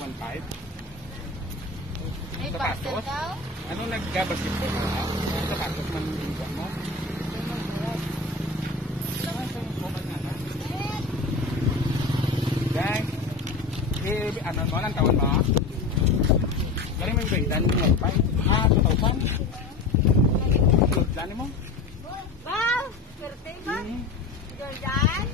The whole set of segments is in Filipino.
1.5. May parcel Sapatos? daw? Ano nag-basketball mo? Sapatos man yung mo? Guys, ano mo, ng taon mo? Galing may baydan yung 1.5. Ah, 2,000? Lani mo? Wow! Swerte ba? Jordan?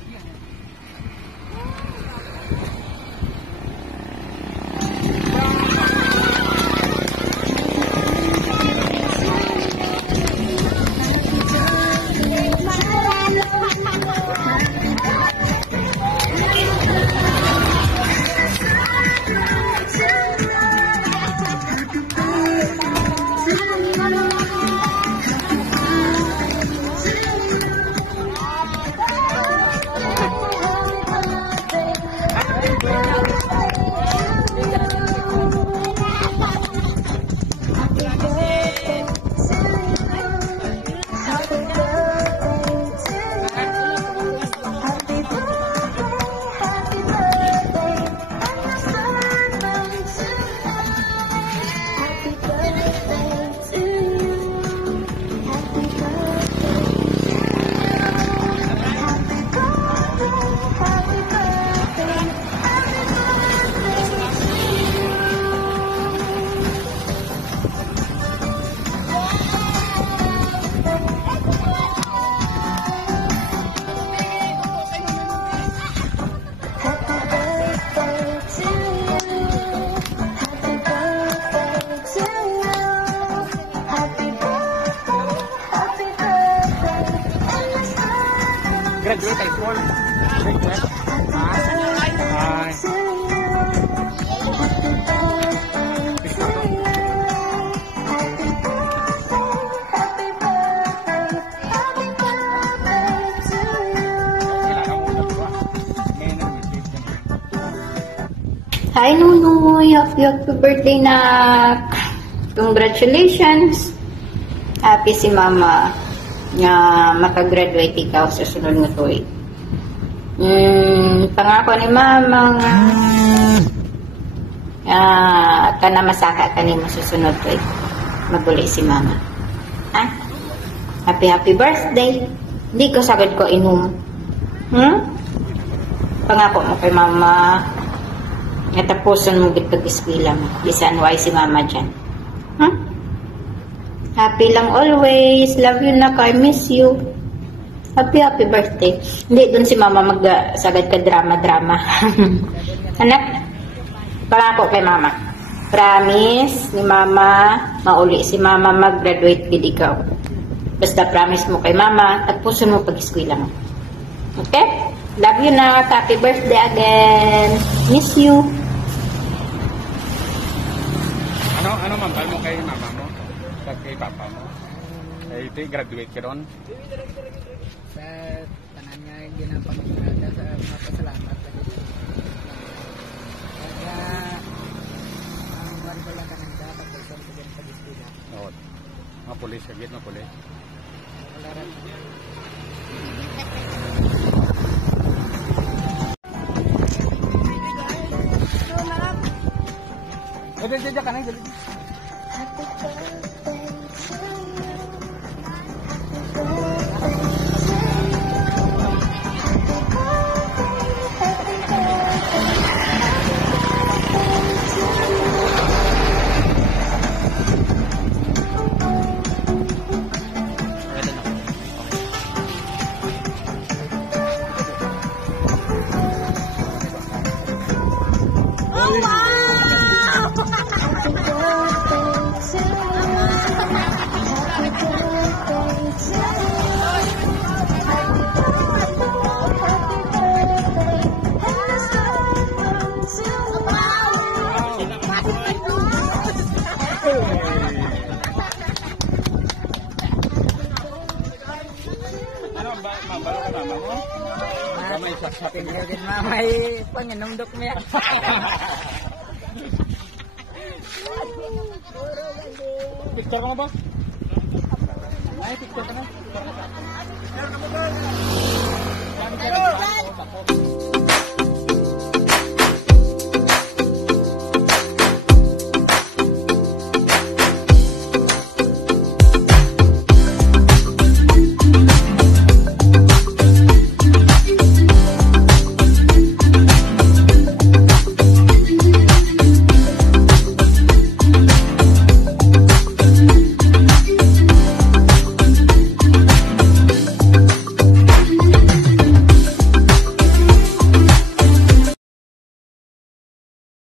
Graduate high school. Graduate. Ay. Hi, Nunoy. Happy birthday, nak. Congratulations. Happy si Mama nga makagraduate ikaw sa sunod nga tuig. Pangako ni Mama nga kana masaka ka ni mo susunod tuig. Maguli si Mama. Ha? Happy birthday. Hindi ko sagad ko inom. Pangako mo kay Mama. Natapusan mo git pag-eskwela mo. Bisan why si Mama dyan. Happy lang always. Love you na. I miss you. Happy birthday. Hindi dun si Mama magsagad ka drama. Anak, pangako kay Mama. Promise ni Mama, mauli si Mama mag-graduate gid ikaw. Basta promise mo kay Mama, tapusan mo pag-eskwela mo. Okay? Love you na. Happy birthday again. Miss you. Ano mambal mo kay Mama mo? Kay Papa mo? Ay, ito, graduate ka ron? Sa tanan nga ginapangalaga sa mga pasalamat. Kaya ang buwan ko lang kanang ka pagpasal ko din sa diskula. Oo. Mga pulis, kagit mga pulis. Wala rin. Dito ka na, dito. Tinigin mamay panginundok mo yan. Picture ka na ba? Ay, picture ka na. Meron ka ba ba?